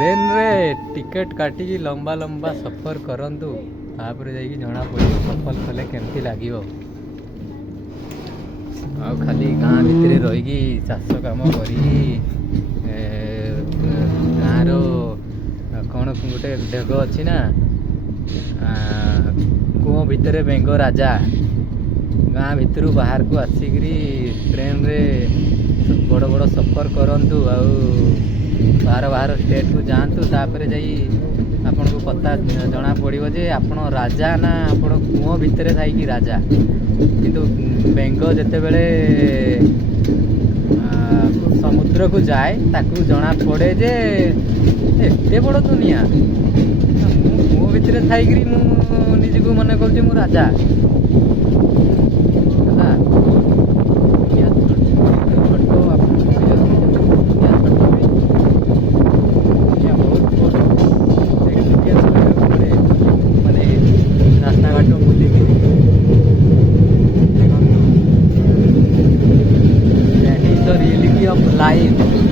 train रे ticket काटिकी लंबा लंबा सफर करंतु तापर जाइए जना पड़ो सफर कले केमती लगे खाली गाँ भितर रहीकि चाष कम कर गाँर कौन गोटे ढेग अच्छी ना कूह भितर बेंग राजा गाँ भितर बाहर को आसिकी ट्रेन रे बड़ बड़ सफर करंतु बाहर बाहर स्टेट को जातु तापर जाई आपन को पता जना पड़ो जे आपण राजा ना आपण कूह भितर थी राजा किंतु बेंग जिते बड़े समुद्र को जाए ताकू जना पड़े जे एते बड़ दुनिया कूह भितर थी निजक मन कर राजा of life